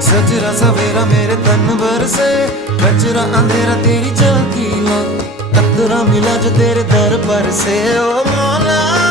सजरा सवेरा मेरे तन बरसे, कचरा अंधेरा तेरी झांकी ला, कतरा मिला जो तेरे दर पर से। ओ मौला